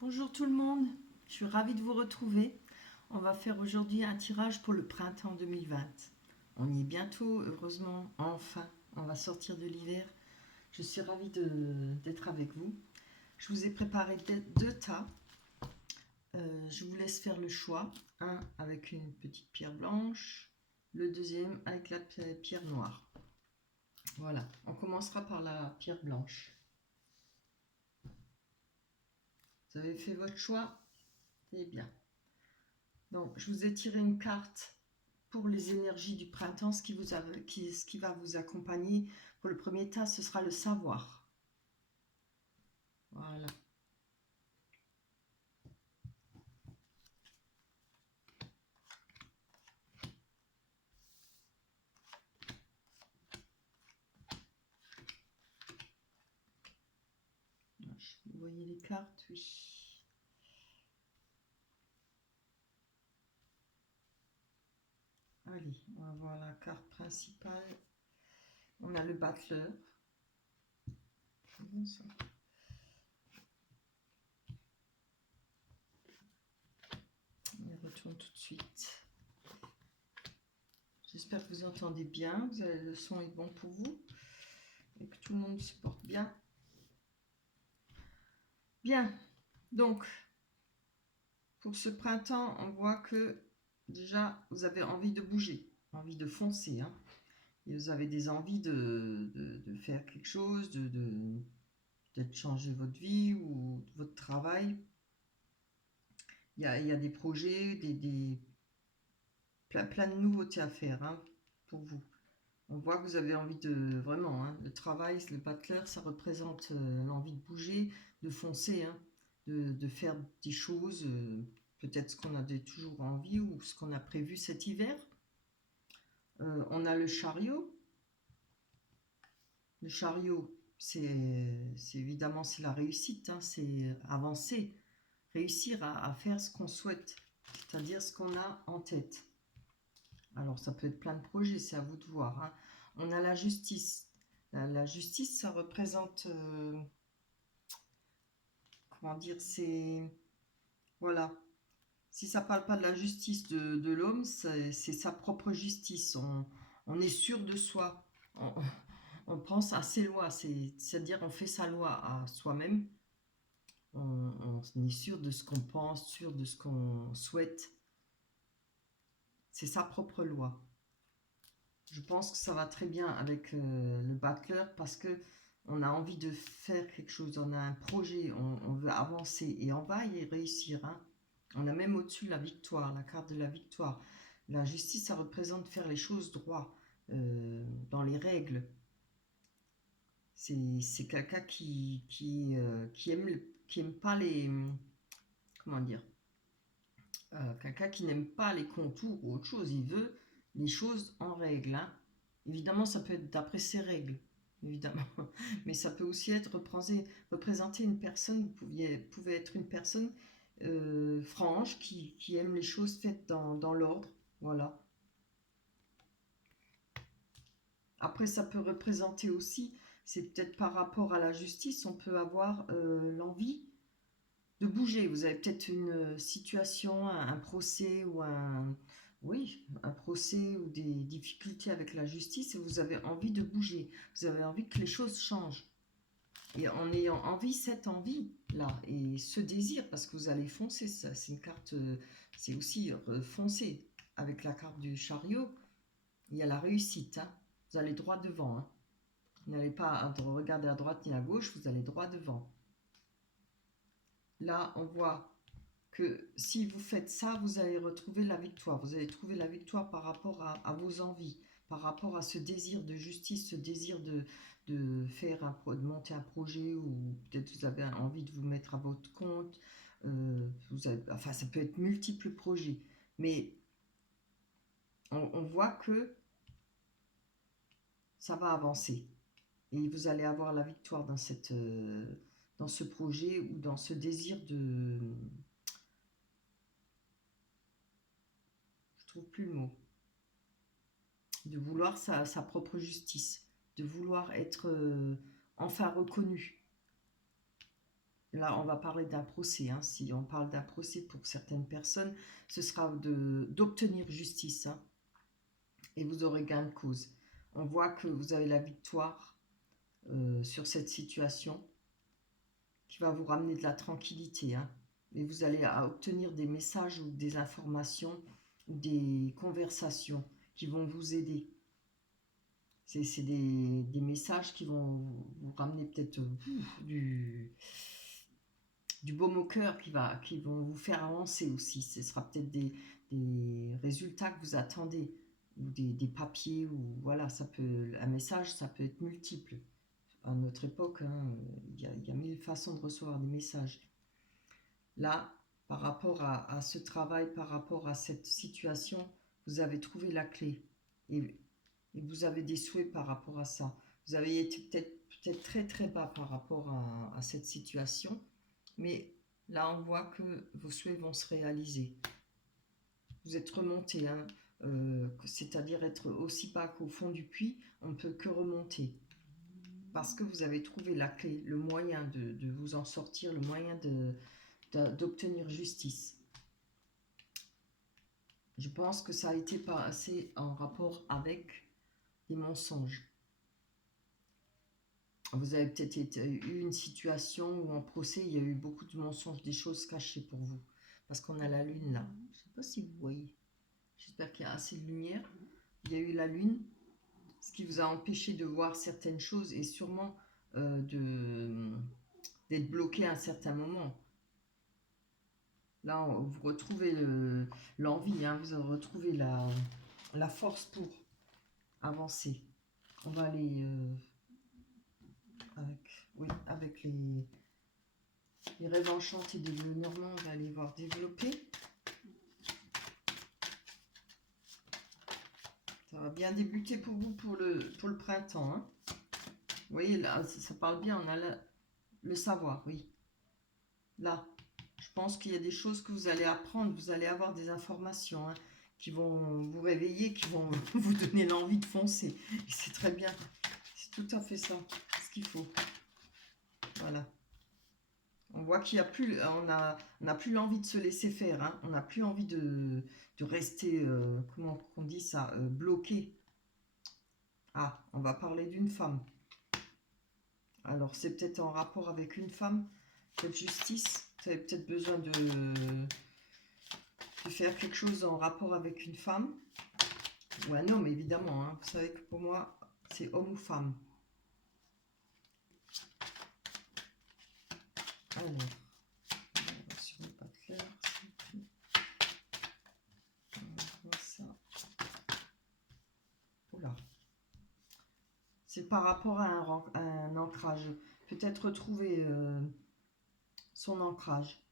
Bonjour tout le monde, je suis ravie de vous retrouver. On va faire aujourd'hui un tirage pour le printemps 2020. On y est bientôt, heureusement, enfin, on va sortir de l'hiver. Je suis ravie d'être avec vous. Je vous ai préparé deux tas. Je vous laisse faire le choix. Un avec une petite pierre blanche, le deuxième avec la pierre noire. Voilà, on commencera par la pierre blanche. Vous avez fait votre choix? C'est bien. Donc, je vous ai tiré une carte pour les énergies du printemps, ce qui va vous accompagner. Pour le premier tas, ce sera le savoir. Voilà. Vous voyez les cartes? Oui. Allez, on va voir la carte principale. On a le battleur. Bon, ça. On y retourne tout de suite. J'espère que vous entendez bien, que le son est bon pour vous et que tout le monde se porte bien. Bien, donc, pour ce printemps, on voit que déjà, vous avez envie de bouger, envie de foncer. Hein. Et vous avez des envies de faire quelque chose, peut-être changer votre vie ou votre travail. Il y a des projets, plein de nouveautés à faire hein, pour vous. On voit que vous avez envie de vraiment, hein, le travail, le battleur, ça représente l'envie de bouger, de foncer, hein, de faire des choses, peut-être ce qu'on a toujours envie ou ce qu'on a prévu cet hiver. On a le chariot. Le chariot, c'est évidemment c'est la réussite, hein, c'est avancer, réussir à faire ce qu'on souhaite, c'est-à-dire ce qu'on a en tête. Alors ça peut être plein de projets, c'est à vous de voir. Hein. On a la justice. La justice, ça représente, comment dire, c'est, voilà. Si ça parle pas de la justice de l'homme, c'est sa propre justice. On est sûr de soi. On pense à ses lois, c'est-à-dire on fait sa loi à soi-même. On est sûr de ce qu'on pense, sûr de ce qu'on souhaite. C'est sa propre loi. Je pense que ça va très bien avec le battleur parce que on a envie de faire quelque chose, on a un projet, on veut avancer et on va y réussir. Hein. On a même au-dessus la victoire, la carte de la victoire. La justice, ça représente faire les choses droit, dans les règles. C'est quelqu'un qui aime pas les... Comment dire, quelqu'un qui n'aime pas les contours ou autre chose, il veut les choses en règle. Hein. Évidemment, ça peut être d'après ses règles, évidemment, mais ça peut aussi être représenter une personne, vous pouvez être une personne franche qui aime les choses faites dans l'ordre, voilà. Après, ça peut représenter aussi, c'est peut-être par rapport à la justice, on peut avoir l'envie de bouger. Vous avez peut-être une situation, un procès ou oui, un procès ou des difficultés avec la justice et vous avez envie de bouger. Vous avez envie que les choses changent. Et en ayant envie, cette envie-là, et ce désir, parce que vous allez foncer, ça, c'est une carte, c'est aussi foncer. Avec la carte du chariot, il y a la réussite. Hein. Vous allez droit devant. Hein. Vous n'allez pas regarder à droite ni à gauche, vous allez droit devant. Là, on voit que si vous faites ça, vous allez retrouver la victoire. Vous allez trouver la victoire par rapport à vos envies, par rapport à ce désir de justice, ce désir de faire de monter un projet ou peut-être vous avez envie de vous mettre à votre compte. Enfin, ça peut être multiples projets. Mais on voit que ça va avancer. Et vous allez avoir la victoire dans dans ce projet ou dans ce désir de... Je trouve plus le mot. De vouloir sa propre justice, de vouloir être enfin reconnu. Là, on va parler d'un procès. Hein. Si on parle d'un procès pour certaines personnes, ce sera d'obtenir justice. Hein, et vous aurez gain de cause. On voit que vous avez la victoire sur cette situation qui va vous ramener de la tranquillité. Hein, et vous allez obtenir des messages ou des informations ou des conversations qui vont vous aider. C'est des messages qui vont vous ramener peut-être du baume au cœur, qui vont vous faire avancer aussi. Ce sera peut-être des résultats que vous attendez, ou des papiers, ou voilà, un message, ça peut être multiple. À notre époque, hein, il y a mille façons de recevoir des messages. Là, par rapport à ce travail, par rapport à cette situation, vous avez trouvé la clé. Et vous avez des souhaits par rapport à ça. Vous avez été peut-être très très bas par rapport à cette situation, mais là on voit que vos souhaits vont se réaliser. Vous êtes remonté, hein, c'est-à-dire être aussi bas qu'au fond du puits, on ne peut que remonter. Parce que vous avez trouvé la clé, le moyen de vous en sortir, le moyen d'obtenir justice. Je pense que ça a été passé en rapport avec des mensonges. Vous avez peut-être eu une situation où en procès, il y a eu beaucoup de mensonges, des choses cachées pour vous. Parce qu'on a la lune là. Je ne sais pas si vous voyez. J'espère qu'il y a assez de lumière. Il y a eu la lune, ce qui vous a empêché de voir certaines choses et sûrement d'être bloqué à un certain moment. Là, vous retrouvez l'envie, hein, vous retrouvez la force pour avancer. On va aller avec les rêves enchantés de Lenormand, on va aller voir développer. Ça va bien débuter pour vous pour le printemps. Hein. Vous voyez, là, ça parle bien, on a le savoir, oui. Là, je pense qu'il y a des choses que vous allez apprendre, vous allez avoir des informations hein, qui vont vous réveiller, qui vont vous donner l'envie de foncer. Et c'est très bien, c'est tout à fait ça, ce qu'il faut. Voilà. On voit qu'il y a plus, on n'a plus l'envie de se laisser faire. Hein. On n'a plus envie de rester, comment on dit ça, bloqué. Ah, on va parler d'une femme. Alors, c'est peut-être en rapport avec une femme, cette justice. Vous avez peut-être besoin de faire quelque chose en rapport avec une femme. Ou un homme, évidemment. Hein. Vous savez que pour moi, c'est homme ou femme. Alors. C'est par rapport à un ancrage. Peut-être retrouver son ancrage.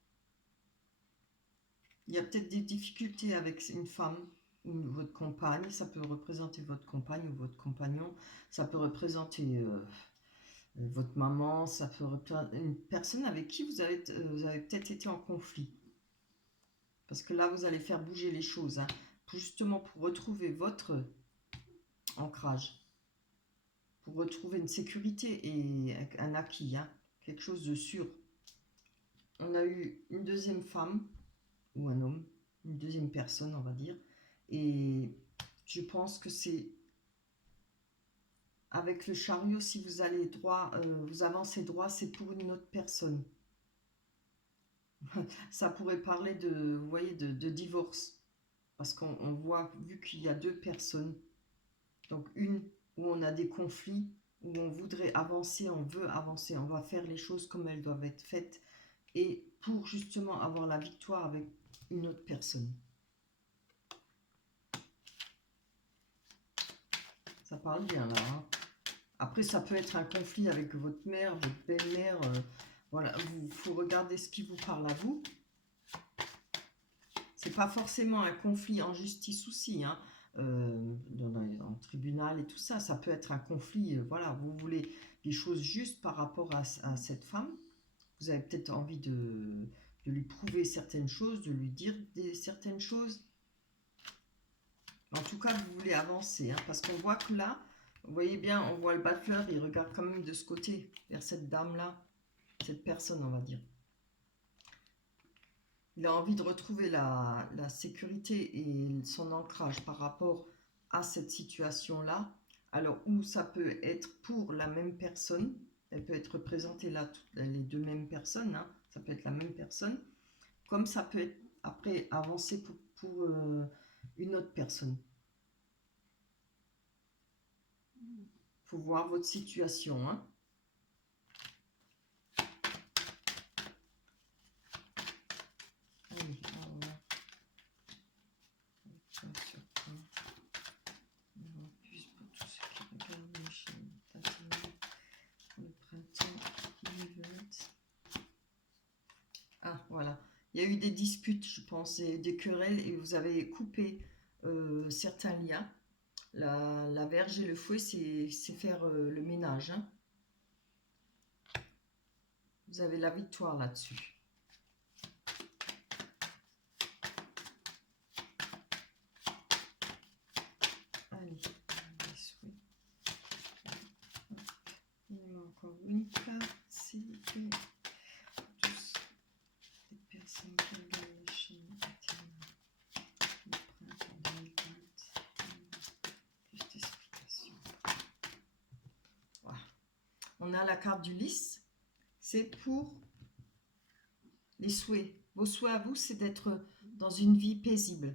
Il y a peut-être des difficultés avec une femme ou votre compagne. Ça peut représenter votre compagne ou votre compagnon. Ça peut représenter votre maman. Ça peut représenter une personne avec qui vous avez peut-être été en conflit. Parce que là, vous allez faire bouger les choses. Hein, justement pour retrouver votre ancrage. Pour retrouver une sécurité et un acquis, hein, quelque chose de sûr. On a eu une deuxième femme, ou un homme, une deuxième personne, on va dire, et je pense que c'est avec le chariot, si vous allez droit, vous avancez droit, c'est pour une autre personne. Ça pourrait parler vous voyez, de divorce, parce qu'on voit, vu qu'il y a deux personnes, donc une où on a des conflits, où on voudrait avancer, on veut avancer, on va faire les choses comme elles doivent être faites, et pour justement avoir la victoire avec une autre personne. Ça parle bien là. Hein. Après, ça peut être un conflit avec votre mère, votre belle-mère. Voilà, il faut regarder ce qui vous parle à vous. C'est pas forcément un conflit en justice aussi, hein. En tribunal et tout ça. Ça peut être un conflit, voilà, vous voulez des choses justes par rapport à cette femme. Vous avez peut-être envie de lui prouver certaines choses, de lui dire certaines choses. En tout cas, vous voulez avancer, hein, parce qu'on voit que là, vous voyez bien, on voit le battleur, il regarde quand même de ce côté, vers cette dame-là. cette personne, on va dire. Il a envie de retrouver la sécurité et son ancrage par rapport à cette situation-là. Alors, où ça peut être pour la même personne, elle peut être représentée là, les deux mêmes personnes, hein, ça peut être la même personne, comme ça peut être après avancé pour une autre personne. Il faut voir votre situation, hein. Allez, on va sur plus pour tous ceux qui regardent les chaînes Tatiana pour le printemps qui veulent. Ah, voilà. Il y a eu des disputes, je pense, et des querelles, et vous avez coupé certains liens. La verge et le fouet, c'est faire le ménage, hein. Vous avez la victoire là-dessus. Allez, les souhaits. Il y en a encore une carte. C'est tous les personnes qui regardent la chaîne le printemps 2020. Plus d'explications. Voilà. On a la carte du lys. C'est pour les souhaits. Vos souhaits à vous, c'est d'être dans une vie paisible.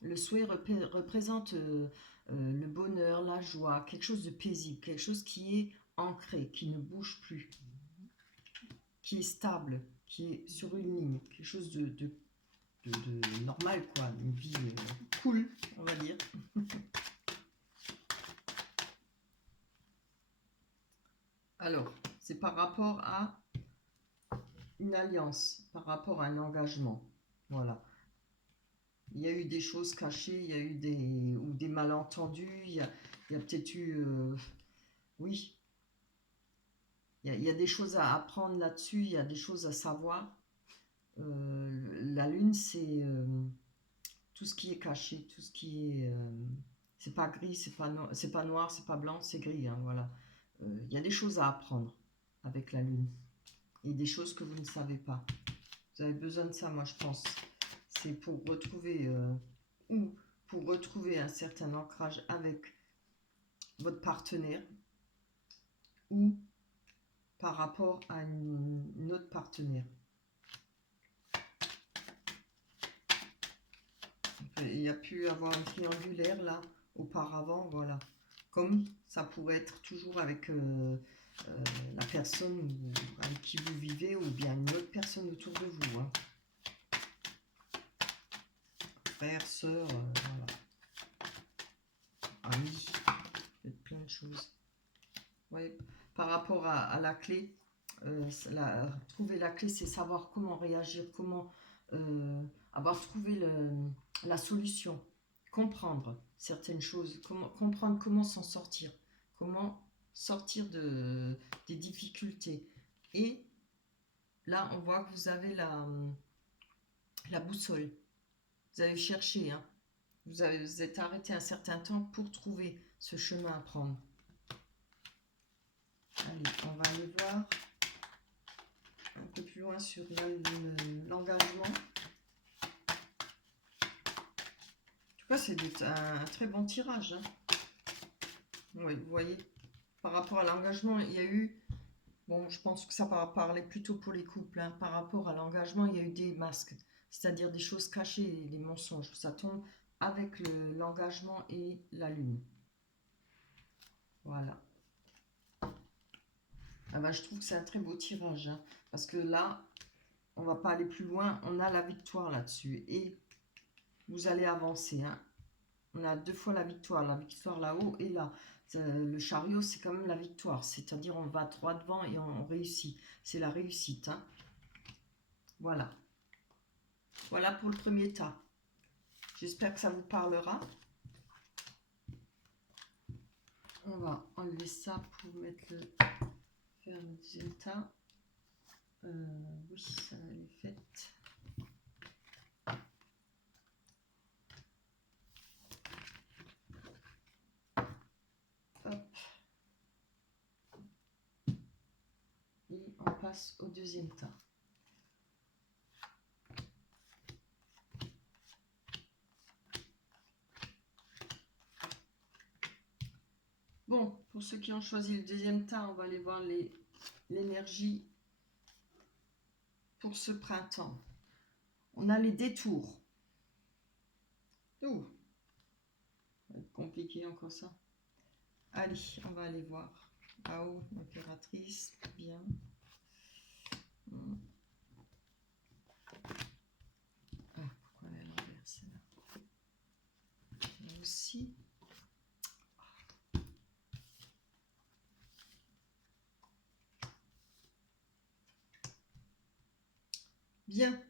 Le souhait représente le bonheur, la joie, quelque chose de paisible, quelque chose qui est ancré, qui ne bouge plus, qui est stable, qui est sur une ligne, quelque chose de normal, quoi, une vie cool, on va dire. Alors, c'est par rapport à une alliance, par rapport à un engagement, voilà. Il y a eu des choses cachées, il y a eu des malentendus, il y a peut-être eu... oui, il y a des choses à apprendre là-dessus, il y a des choses à savoir. La lune, c'est tout ce qui est caché, tout ce qui est... c'est pas gris, c'est pas noir, c'est pas blanc, c'est gris, hein, voilà. Il y a des choses à apprendre avec la lune. Et des choses que vous ne savez pas. Vous avez besoin de ça, moi, je pense. C'est pour retrouver... ou pour retrouver un certain ancrage avec votre partenaire, ou par rapport à une autre partenaire. Il y a pu avoir un triangulaire là auparavant, voilà. Comme ça pourrait être toujours avec la personne avec qui vous vivez, ou bien une autre personne autour de vous, hein. Frère, sœur, voilà. Amis, peut-être plein de choses. Ouais. Par rapport à la clé, trouver la clé, c'est savoir comment réagir, comment avoir trouvé la solution, comprendre certaines choses, comprendre comment s'en sortir, comment sortir des difficultés. Et là, on voit que vous avez la boussole. Vous avez cherché, hein. Vous êtes arrêté un certain temps pour trouver ce chemin à prendre. Allez, on va aller voir un peu plus loin sur l'engagement. En tout cas, c'est un très bon tirage, hein. Oui, vous voyez, par rapport à l'engagement, il y a eu... Bon, je pense que ça va parler plutôt pour les couples, hein. Par rapport à l'engagement, il y a eu des masques, c'est-à-dire des choses cachées, des mensonges. Ça tombe avec l'engagement et la lune. Voilà. Ah ben, je trouve que c'est un très beau tirage, hein, parce que là, on va pas aller plus loin, on a la victoire là-dessus, et vous allez avancer, hein. On a deux fois la victoire là-haut et là. Le chariot, c'est quand même la victoire, c'est-à-dire on va droit devant et on réussit. C'est la réussite, hein. Voilà. Voilà pour le premier tas. J'espère que ça vous parlera. On va enlever ça pour mettre faire le deuxième tas. Oui, ça est fait. Hop. Et on passe au deuxième tas. Bon, pour ceux qui ont choisi le deuxième tas, on va aller voir l'énergie pour ce printemps. On a les détours. Ouh, ça va être compliqué encore ça. Allez, on va aller voir. Ao, l'impératrice, bien. Ah, pourquoi elle est à l'envers, celle-là? Là aussi. Bien.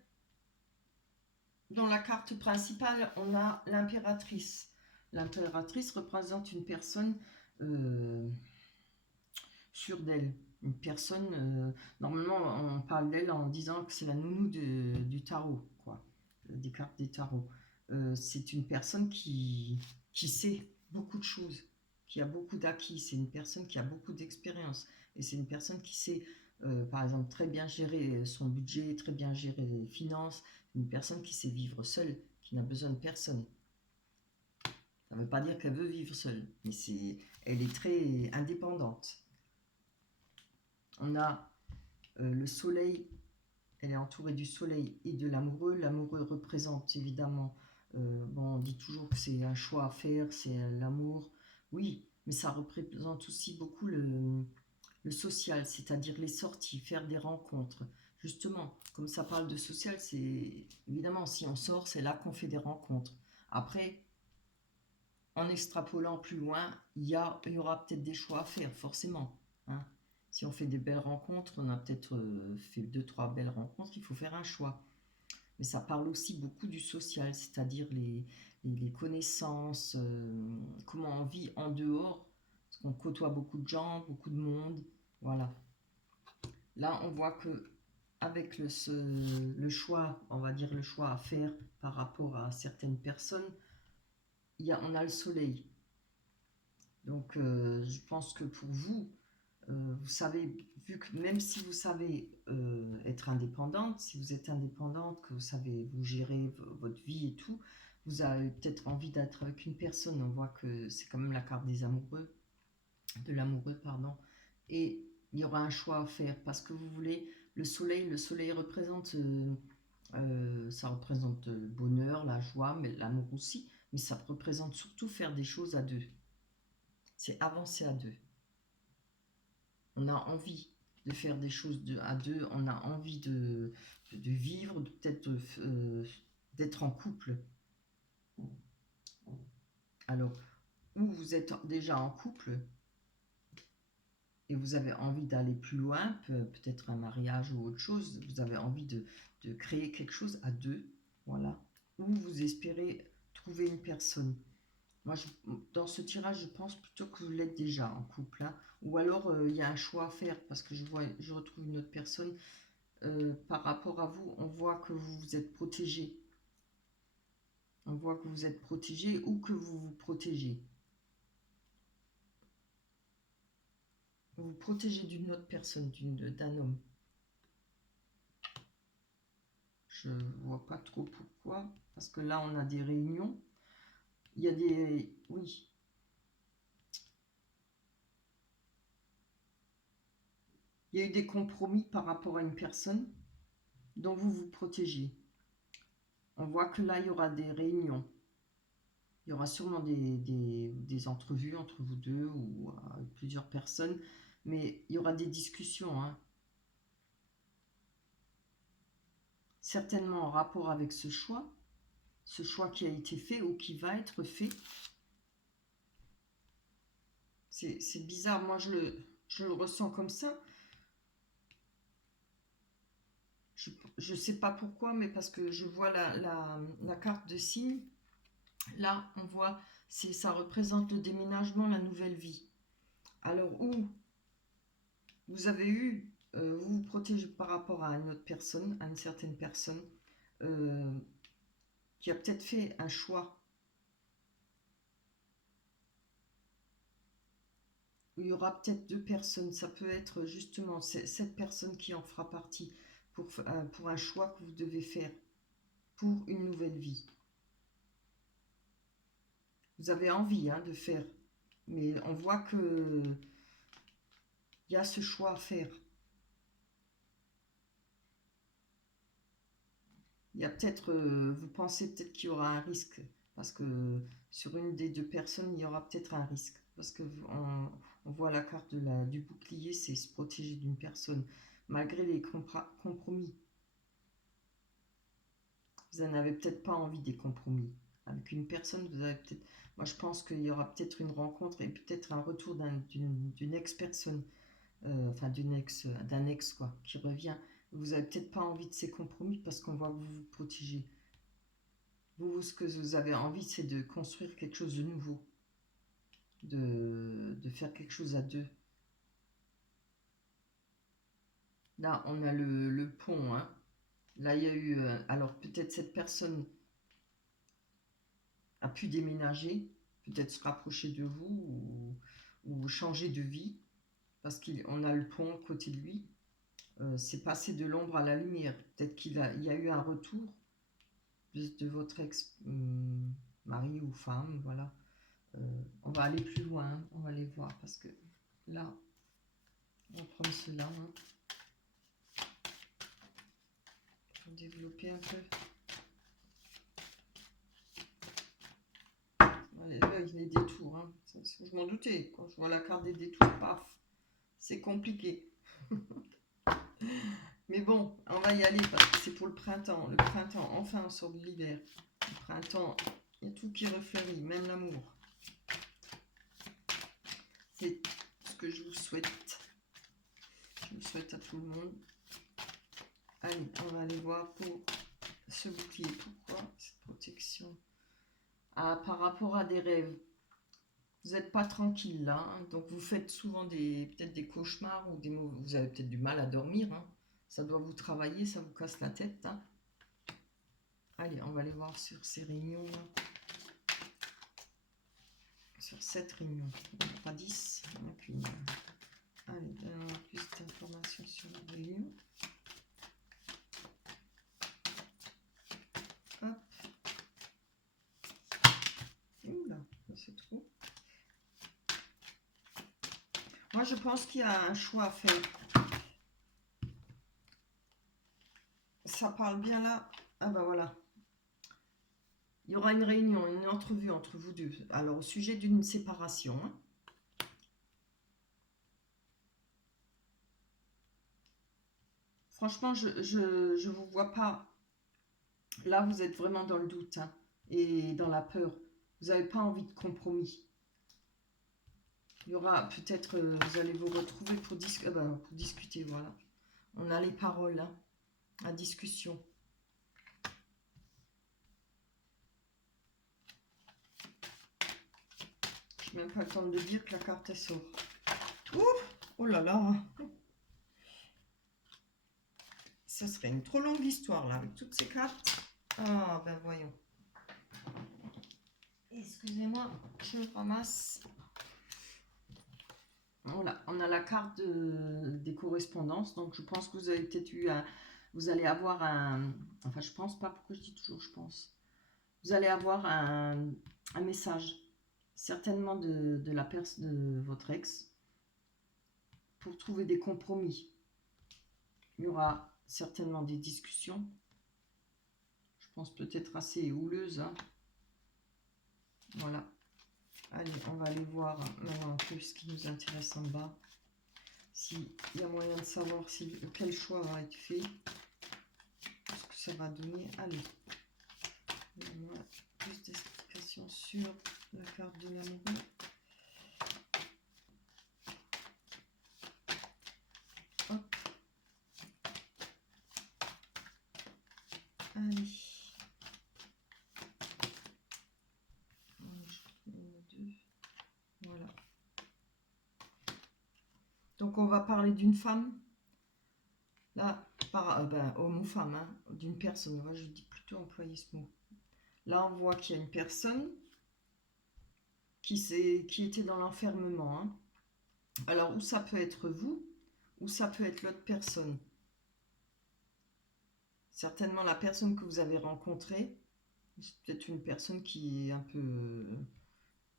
Dans la carte principale, on a l'impératrice. L'impératrice représente une personne sûre d'elle. Une personne, normalement, on parle d'elle en disant que c'est la nounou du tarot, quoi, des cartes des tarots. C'est une personne qui sait beaucoup de choses, qui a beaucoup d'acquis. C'est une personne qui a beaucoup d'expérience. Et c'est une personne qui sait, par exemple, très bien gérer son budget, très bien gérer les finances. Une personne qui sait vivre seule, qui n'a besoin de personne. Ça ne veut pas dire qu'elle veut vivre seule, mais elle est très indépendante. On a le soleil, elle est entourée du soleil et de l'amoureux. L'amoureux représente évidemment, bon, on dit toujours que c'est un choix à faire, c'est l'amour. Oui, mais ça représente aussi beaucoup le social, c'est-à-dire les sorties, faire des rencontres. Justement, comme ça parle de social, c'est évidemment, si on sort, c'est là qu'on fait des rencontres. Après, en extrapolant plus loin, il y aura peut-être des choix à faire, forcément. Hein. Si on fait des belles rencontres, on a peut-être fait 2-3 belles rencontres, il faut faire un choix. Mais ça parle aussi beaucoup du social, c'est-à-dire les connaissances, comment on vit en dehors, parce qu'on côtoie beaucoup de gens, beaucoup de monde, voilà. Là, on voit que avec le choix, on va dire le choix à faire par rapport à certaines personnes, on a le soleil. Donc, je pense que pour vous, vous savez, vu que même si vous savez être indépendante, si vous êtes indépendante, que vous savez vous gérer votre vie et tout, vous avez peut-être envie d'être avec une personne. On voit que c'est quand même la carte des amoureux, de l'amoureux, pardon. Et il y aura un choix à faire parce que vous voulez le soleil représente, ça représente le bonheur, la joie, mais l'amour aussi. Mais ça représente surtout faire des choses à deux. C'est avancer à deux. On a envie de faire des choses à deux, on a envie de vivre, peut-être d'être en couple. Alors, ou vous êtes déjà en couple et vous avez envie d'aller plus loin, peut-être un mariage ou autre chose, vous avez envie de créer quelque chose à deux, voilà, ou vous espérez trouver une personne. Moi, dans ce tirage, je pense plutôt que vous l'êtes déjà en couple, hein. Ou alors il y a un choix à faire parce que je retrouve une autre personne. Par rapport à vous, on voit que vous vous êtes protégé. On voit que vous êtes protégé ou que vous vous protégez. Vous vous protégez d'une autre personne, d'un homme. Je vois pas trop pourquoi, parce que là, on a des réunions. Il y a des... Oui. Il y a eu des compromis par rapport à une personne dont vous vous protégez. On voit que là, il y aura des réunions. Il y aura sûrement des entrevues entre vous deux ou plusieurs personnes, mais il y aura des discussions, hein. Certainement en rapport avec ce choix qui a été fait ou qui va être fait. C'est bizarre, moi je le ressens comme ça. Je ne sais pas pourquoi, mais parce que je vois la carte de signe. Là, on voit, ça représente le déménagement, la nouvelle vie. Alors, où vous avez eu, vous vous protégez par rapport à une autre personne, à une certaine personne, qui a peut-être fait un choix. il y aura peut-être deux personnes. Ça peut être justement cette personne qui en fera partie pour un choix que vous devez faire pour une nouvelle vie. Vous avez envie de faire, mais on voit que il y a ce choix à faire. Il y a peut-être, vous pensez peut-être qu'il y aura un risque, parce que sur une des deux personnes, il y aura peut-être un risque, parce que on voit la carte du bouclier, c'est se protéger d'une personne, malgré les compromis. Vous n'en avez peut-être pas envie des compromis. Avec une personne, vous avez peut-être... Moi, je pense qu'il y aura peut-être une rencontre et peut-être un retour d'une ex-personne, enfin d'un ex, quoi, qui revient. Vous avez peut-être pas envie de ces compromis parce qu'on voit que vous vous protégez. Vous, ce que vous avez envie, c'est de construire quelque chose de nouveau, de faire quelque chose à deux. Là, on a le pont, hein. Là, il y a eu... alors, peut-être cette personne a pu déménager, peut-être se rapprocher de vous ou changer de vie, parce qu'on a le pont à côté de lui. C'est passé de l'ombre à la lumière. Peut-être il y a eu un retour de votre ex-mari ou femme, voilà. On va aller plus loin, hein. On va aller voir, parce que là, on va prendre cela, hein, pour développer un peu. Allez, là, il y a des détours, hein. Je m'en doutais, quand je vois la carte des détours, paf, c'est compliqué. Mais bon, on va y aller parce que c'est pour le printemps. Le printemps, enfin, on sort de l'hiver. Le printemps, il y a tout qui refleurit, même l'amour. C'est ce que je vous souhaite. Je vous souhaite à tout le monde. Allez, on va aller voir pour ce bouclier. Pourquoi cette protection? Ah, par rapport à des rêves. Vous n'êtes pas tranquille là, hein. Donc vous faites souvent peut-être des cauchemars ou vous avez peut-être du mal à dormir, hein. Ça doit vous travailler, ça vous casse la tête, hein. Allez, on va aller voir sur ces réunions là. Sur cette réunion. Il n'y en a pas 10, il n'y en a qu'une. Allez, donnez-moi plus d'informations sur la réunion. Hop. Oula, c'est trop. Moi, je pense qu'il y a un choix à faire. Ça parle bien là. Ah ben voilà. Il y aura une réunion, une entrevue entre vous deux. Alors, au sujet d'une séparation, hein. Franchement, je vous vois pas. Là, vous êtes vraiment dans le doute, hein, et dans la peur. Vous n'avez pas envie de compromis. Il y aura peut-être, vous allez vous retrouver pour discuter, voilà. On a les paroles, hein, à discussion. Je n'ai même pas le temps de dire que la carte elle sort. Ouf, oh là là. Ce serait une trop longue histoire là avec toutes ces cartes. Ah ben voyons. Excusez-moi, je ramasse. Voilà, on a la carte des correspondances. Donc je pense que vous avez peut-être eu vous allez avoir un... Enfin je pense pas, pourquoi je dis toujours je pense. Vous allez avoir un message, certainement de votre ex, pour trouver des compromis. Il y aura certainement des discussions. Je pense peut-être assez houleuses, hein. Voilà. Allez, on va aller voir maintenant un peu ce qui nous intéresse en bas. S'il y a moyen de savoir quel choix va être fait. Ce que ça va donner. Allez. Plus d'explications sur la carte de l'amour. Hop. Allez. Voilà. Donc on va parler d'une femme. Là, homme ou femme, hein, d'une personne. Moi, je dis plutôt employer ce mot. Là, on voit qu'il y a une personne qui était dans l'enfermement, hein. Alors, ou ça peut être vous, ou ça peut être l'autre personne. Certainement la personne que vous avez rencontrée, c'est peut-être une personne qui est un peu...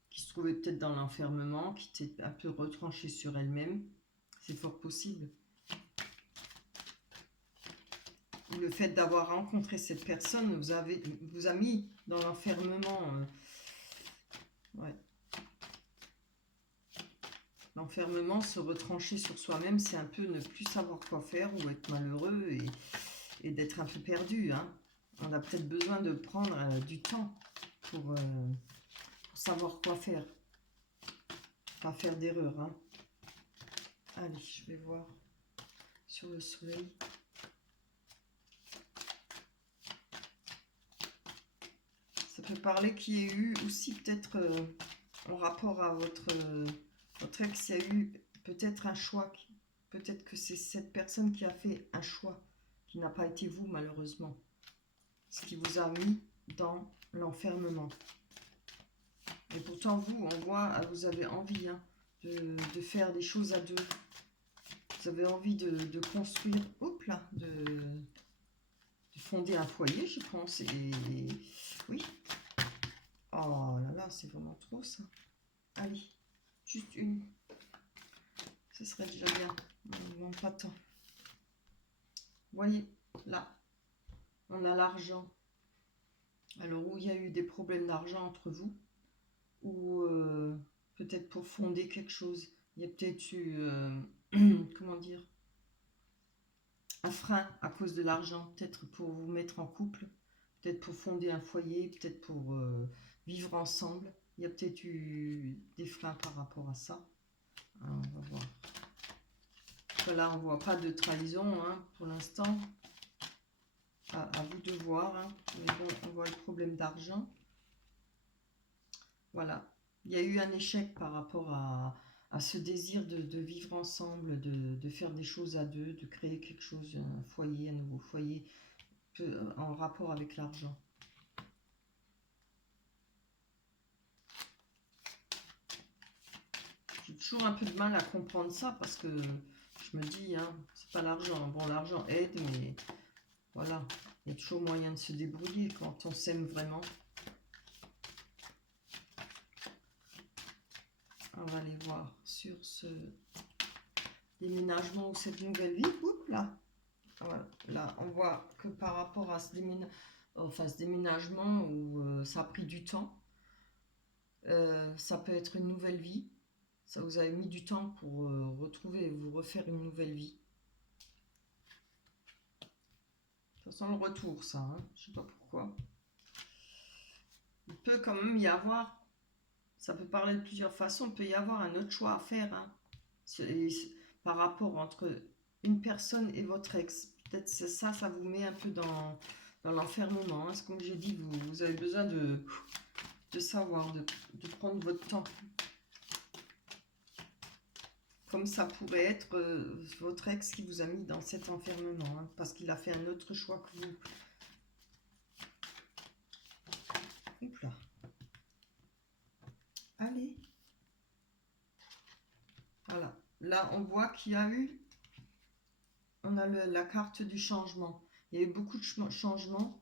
qui se trouvait peut-être dans l'enfermement, qui était un peu retranchée sur elle-même. C'est fort possible. Le fait d'avoir rencontré cette personne vous a mis dans l'enfermement. Ouais. L'enfermement, se retrancher sur soi-même, c'est un peu ne plus savoir quoi faire ou être malheureux et d'être un peu perdu. Hein. On a peut-être besoin de prendre du temps pour savoir quoi faire. Pas faire d'erreur. Hein. Allez, je vais voir sur le soleil. Ça peut parler qu'il y ait eu aussi peut-être en rapport à votre ex, il y a eu peut-être un choix. Peut-être que c'est cette personne qui a fait un choix qui n'a pas été vous malheureusement. Ce qui vous a mis dans l'enfermement. Et pourtant vous, on voit, vous avez envie hein, de faire des choses à deux. Vous avez envie de construire, hop là, de fonder un foyer, je pense. Et oui. Oh là là, c'est vraiment trop ça. Allez, juste une. Ce serait déjà bien. On ne manque pas de temps. Vous voyez, là, on a l'argent. Alors, où il y a eu des problèmes d'argent entre vous, ou peut-être pour fonder quelque chose, il y a peut-être eu, comment dire, un frein à cause de l'argent, peut-être pour vous mettre en couple, peut-être pour fonder un foyer, peut-être pour vivre ensemble. Il y a peut-être eu des freins par rapport à ça. Alors, on va voir. Là, on ne voit pas de trahison hein, pour l'instant. À vous de voir. Hein. Mais bon, on voit le problème d'argent. Voilà. Il y a eu un échec par rapport à ce désir de vivre ensemble, de faire des choses à deux, de créer quelque chose, un foyer, un nouveau foyer, en rapport avec l'argent. J'ai toujours un peu de mal à comprendre ça parce que je me dis, hein, c'est pas l'argent. Bon, l'argent aide, mais voilà, il y a toujours moyen de se débrouiller quand on s'aime vraiment. On va aller voir sur ce déménagement ou cette nouvelle vie. Oups, là. Voilà. Là, on voit que par rapport à ce déménagement où ça a pris du temps, ça peut être une nouvelle vie. Ça vous avez mis du temps pour vous refaire une nouvelle vie. Ça sent le retour, ça. Hein. Je sais pas pourquoi. Il peut quand même y avoir, ça peut parler de plusieurs façons, il peut y avoir un autre choix à faire. Hein. Par rapport entre une personne et votre ex. Peut-être ça vous met un peu dans l'enfermement. Hein. Comme j'ai dit, vous avez besoin de savoir, de prendre votre temps. Comme ça pourrait être votre ex qui vous a mis dans cet enfermement, hein, parce qu'il a fait un autre choix que vous. Oups là. Allez. Voilà. Là, on voit qu'il y a eu... On a la carte du changement. Il y a eu beaucoup de changements.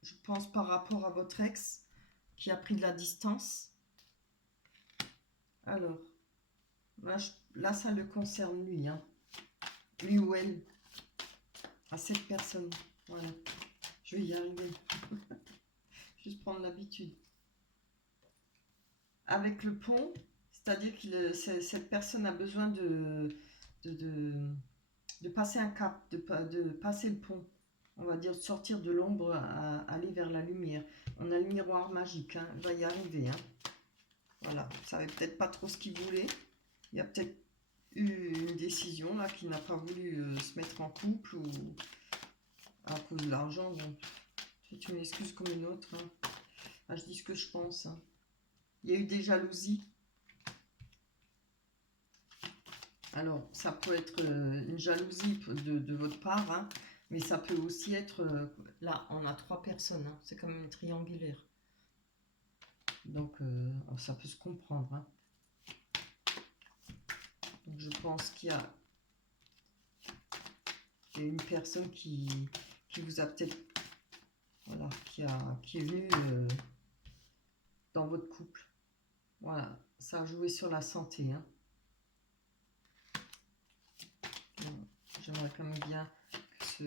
Je pense par rapport à votre ex qui a pris de la distance. Alors, là ça le concerne lui. Hein. Lui ou elle. À cette personne. Voilà. Je vais y arriver. Juste prendre l'habitude. Avec le pont, c'est-à-dire que cette personne a besoin de passer un cap, de passer le pont. On va dire de sortir de l'ombre à aller vers la lumière. On a le miroir magique, hein, il va y arriver. Hein. Voilà, vous ne savez peut-être pas trop ce qu'il voulait. Il y a peut-être eu une décision là qu'il n'a pas voulu se mettre en couple ou à cause de l'argent. Bon, c'est une excuse comme une autre. Hein. Ah, je dis ce que je pense. Hein. Il y a eu des jalousies. Alors, ça peut être une jalousie de votre part, hein, mais ça peut aussi être... là, on a 3 personnes, hein, c'est comme une triangulaire. Donc, ça peut se comprendre. Hein. Donc je pense qu'il y a une personne qui vous a peut-être, voilà, qui est venue dans votre couple. Voilà, ça a joué sur la santé. Hein. Bon, j'aimerais quand même bien que ce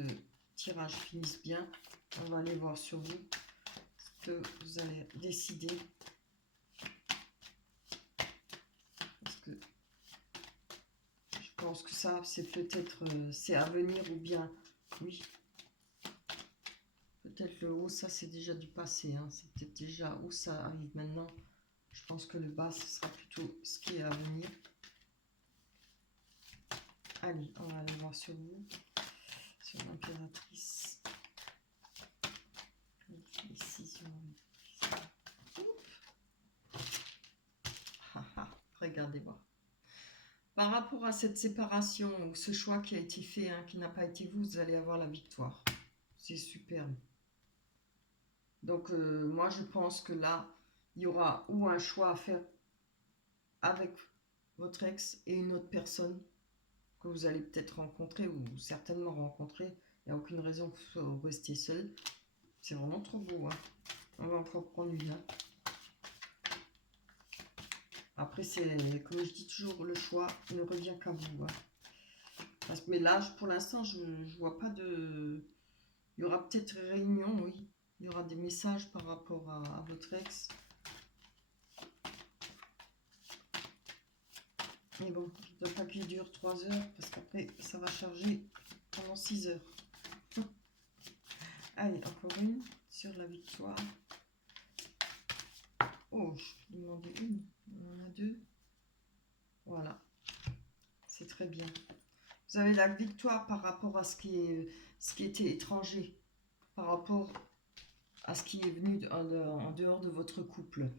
tirage finisse bien. On va aller voir sur vous ce que vous allez décider. Parce que je pense que ça, c'est peut-être c'est à venir ou bien, oui. Peut-être le haut, ça c'est déjà du passé. Hein. C'est peut-être déjà où ça arrive maintenant. Je pense que le bas, ce sera plutôt ce qui est à venir. Allez, on va aller voir sur vous. Sur l'impératrice. Ici, sur regardez voir. Par rapport à cette séparation ou ce choix qui a été fait, hein, qui n'a pas été vous, vous allez avoir la victoire. C'est superbe. Donc, moi, je pense que là, il y aura ou un choix à faire avec votre ex et une autre personne que vous allez peut-être rencontrer ou certainement rencontrer. Il n'y a aucune raison que vous restiez seul. C'est vraiment trop beau. Hein. On va encore prendre une. Hein. Après, c'est comme je dis toujours, le choix ne revient qu'à vous. Hein. Mais là, pour l'instant, je ne vois pas de... Il y aura peut-être réunion, oui. Il y aura des messages par rapport à votre ex. Mais bon, il ne doit pas qu'il dure 3 heures, parce qu'après, ça va charger pendant 6 heures. Allez, encore une sur la victoire. Oh, je peux demander une. On en a 2. Voilà. C'est très bien. Vous avez la victoire par rapport à ce qui était étranger, par rapport à ce qui est venu en dehors de votre couple.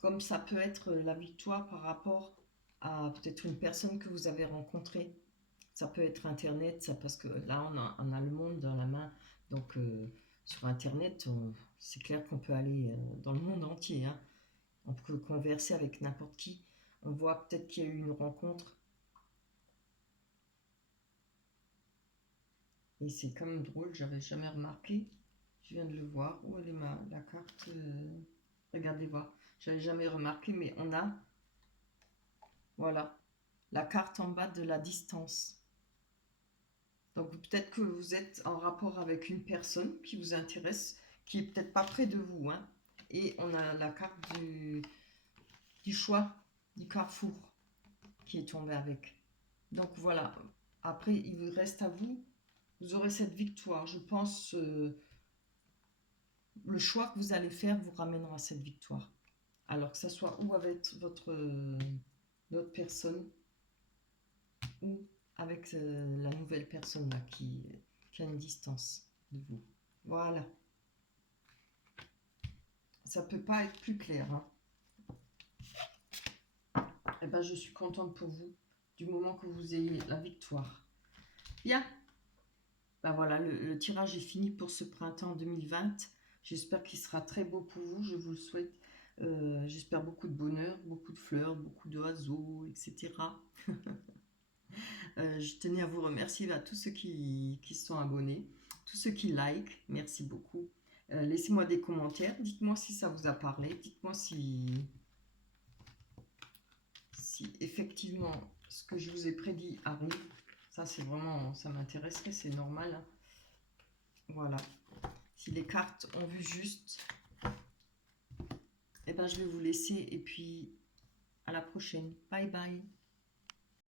Comme ça peut être la victoire par rapport à peut-être une personne que vous avez rencontrée. Ça peut être Internet, ça, parce que là, on a le monde dans la main. Donc, sur Internet, c'est clair qu'on peut aller dans le monde entier. Hein. On peut converser avec n'importe qui. On voit peut-être qu'il y a eu une rencontre. Et c'est quand même drôle, j'avais jamais remarqué. Je viens de le voir. Où elle est la carte regardez voir. J'avais jamais remarqué, mais on a, voilà, la carte en bas de la distance. Donc peut-être que vous êtes en rapport avec une personne qui vous intéresse, qui est peut-être pas près de vous. Hein. Et on a la carte du choix, du carrefour qui est tombée avec. Donc voilà. Après, il vous reste à vous. Vous aurez cette victoire. Je pense le choix que vous allez faire vous ramènera à cette victoire. Alors que ça soit ou avec votre personne ou avec la nouvelle personne là qui a une distance de vous. Voilà. Ça peut pas être plus clair. Hein. Eh ben, je suis contente pour vous du moment que vous ayez la victoire. Bien. Ben voilà, le tirage est fini pour ce printemps 2020. J'espère qu'il sera très beau pour vous. Je vous le souhaite. J'espère beaucoup de bonheur, beaucoup de fleurs, beaucoup d'oiseaux, etc. Je tenais à vous remercier à tous ceux qui sont abonnés, tous ceux qui like, merci beaucoup. Laissez-moi des commentaires, dites-moi si ça vous a parlé, dites-moi si effectivement ce que je vous ai prédit arrive. Ça c'est vraiment, ça m'intéresserait, c'est normal. Hein. Voilà. Si les cartes ont vu juste, eh ben, je vais vous laisser et puis à la prochaine. Bye bye.